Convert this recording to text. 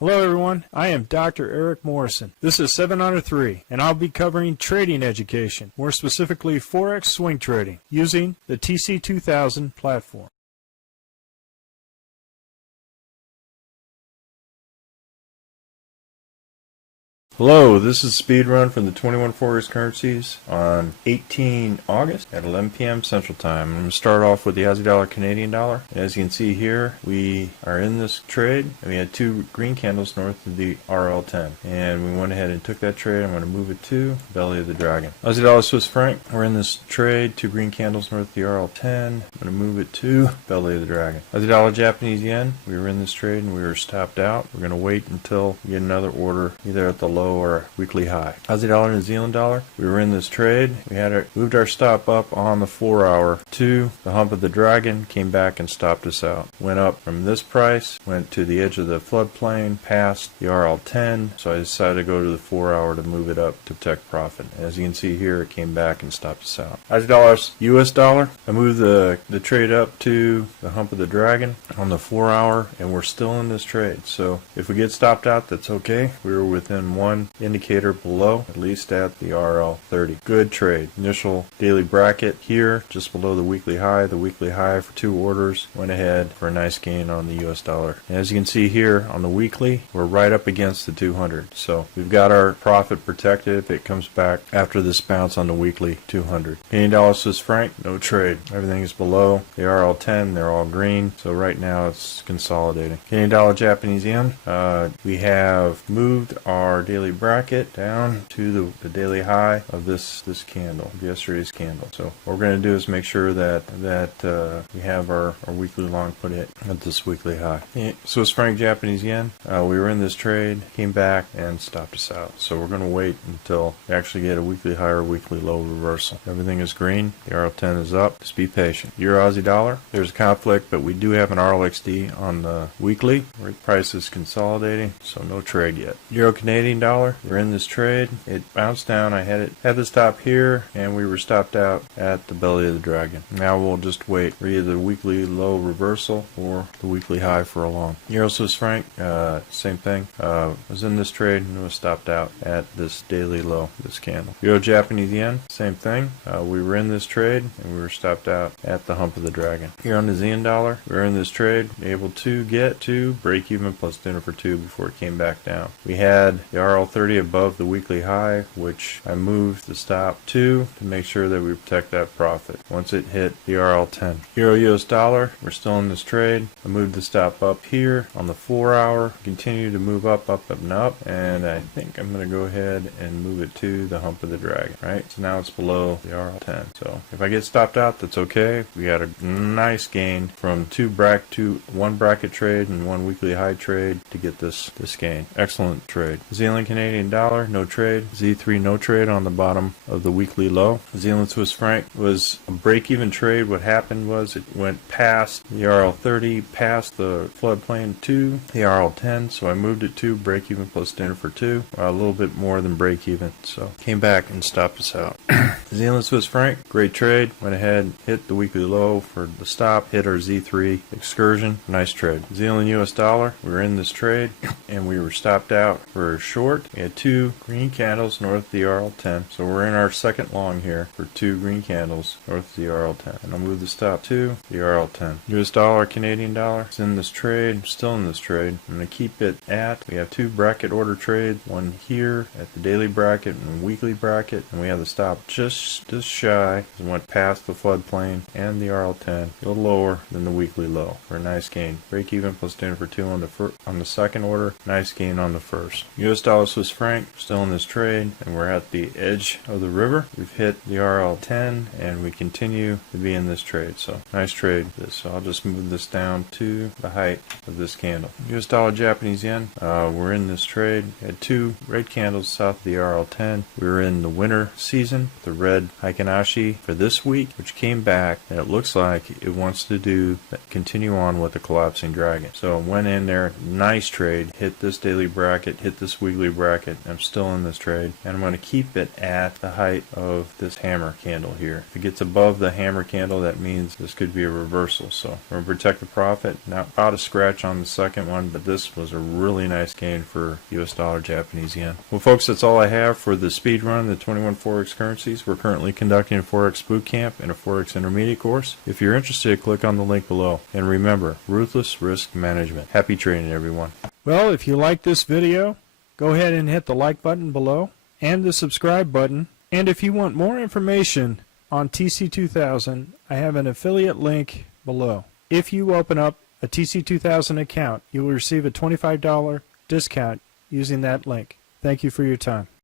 Hello everyone, I am Dr. Eric Morrison. This is 7 Under 3, and I'll be covering trading education, more specifically Forex swing trading, using the TC2000 platform. Hello, this is Speed Run from the 21 Forex currencies on 18 August at 11 p.m. Central Time. I'm going to start off with the Aussie dollar, Canadian dollar. As you can see here, we are in this trade, and we had two green candles north of the RL10. And we went ahead and took that trade. I'm going to move it to belly of the dragon. Aussie dollar, Swiss franc. We're in this trade, two green candles north of the RL10. I'm going to move it to belly of the dragon. Aussie dollar, Japanese yen. We were in this trade and we were stopped out. We're going to wait until we get another order, either at the low or weekly high. Aussie dollar, New Zealand dollar. We were in this trade. We had moved our stop up on the 4 hour to the hump of the dragon, came back and stopped us out. Went up from this price, went to the edge of the floodplain, past the RL10, so I decided to go to the 4 hour to move it up to protect profit. As you can see here, it came back and stopped us out. Aussie dollars, US dollar. I moved the trade up to the hump of the dragon on the 4 hour, and we're still in this trade. So if we get stopped out, that's okay. We were within one indicator below, at least at the RL30. Good trade. Initial daily bracket here, just below the weekly high. The weekly high for two orders. Went ahead for a nice gain on the US dollar. And as you can see here on the weekly, we're right up against the 200. So we've got our profit protected if it comes back after this bounce on the weekly 200. Canadian dollar, Swiss franc, no trade. Everything is below the RL10. They're all green. So right now it's consolidating. Canadian dollar, Japanese yen. We have moved our daily bracket down to the daily high of this candle, yesterday's candle. So what we're going to do is make sure that we have our weekly long put it at this weekly high. Swiss franc, Japanese yen. We were in this trade, came back and stopped us out. So we're going to wait until we actually get a weekly high or weekly low reversal. Everything is green. The RL10 is up. Just be patient. Euro Aussie dollar. There's a conflict, but we do have an RLXD on the weekly. Where the price is consolidating, so no trade yet. Euro Canadian dollar. We're in this trade. It bounced down. I had the stop here, and we were stopped out at the belly of the dragon. Now we'll just wait for either the weekly low reversal or the weekly high for a long. Euro Swiss franc, same thing. Was in this trade and was stopped out at this daily low, this candle. Euro Japanese yen, same thing. We were in this trade and we were stopped out at the hump of the dragon. Euro New Zealand dollar, we were in this trade, able to get to break even plus dinner for two before it came back down. We had the RL30 above the weekly high, which I moved the stop to make sure that we protect that profit once it hit the RL10. Euro US dollar, we're still in this trade. I moved the stop up here on the 4 hour, continue to move up, and I think I'm going to go ahead and move it to the hump of the dragon, right? So now it's below the RL10. So if I get stopped out, that's okay. We got a nice gain from one bracket trade and one weekly high trade to get this gain. Excellent trade. New Zealand Canadian dollar, no trade. Z3, no trade on the bottom of the weekly low. New Zealand Swiss franc was a break-even trade. What happened was it went past the RL30, past the floodplain to the RL10, so I moved it to break-even plus dinner for two, a little bit more than break-even, so came back and stopped us out. New Zealand Swiss franc, great trade. Went ahead, hit the weekly low for the stop, hit our Z3 excursion. Nice trade. New Zealand US dollar, we were in this trade and we were stopped out for a short. We had two green candles north of the RL10, so we're in our second long here for two green candles north of the RL10, and I'll move the stop to the RL10. US dollar, Canadian dollar, it's in this trade, still in this trade. I'm going to keep it at, we have two bracket order trades, one here at the daily bracket and weekly bracket, and we have the stop just shy. It went past the floodplain and the RL10, a little lower than the weekly low for a nice gain. Break even plus dinner for two on the second order, nice gain on the first. US dollar, Swiss franc, still in this trade, and we're at the edge of the river. We've hit the RL10 and we continue to be in this trade, so nice trade. So I'll just move this down to the height of this candle. US dollar, Japanese yen, we're in this trade. We had two red candles south of the RL10. We were in the winter season, the red Heikinashi for this week, which came back, and it looks like it wants to continue on with the collapsing dragon. So went in there, nice trade, hit this daily bracket, hit this weekly bracket. I'm still in this trade, and I'm going to keep it at the height of this hammer candle here. If it gets above the hammer candle, that means this could be a reversal. So we're going to protect the profit. Now, about a scratch on the second one, but this was a really nice gain for US dollar, Japanese yen. Well, folks, that's all I have for the speed run, the 21 Forex currencies. We're currently conducting a Forex boot camp and a Forex intermediate course. If you're interested, click on the link below. And remember, ruthless risk management. Happy trading, everyone. Well, if you like this video, go ahead and hit the like button below and the subscribe button. And if you want more information on TC2000, I have an affiliate link below. If you open up a TC2000 account, you will receive a $25 discount using that link. Thank you for your time.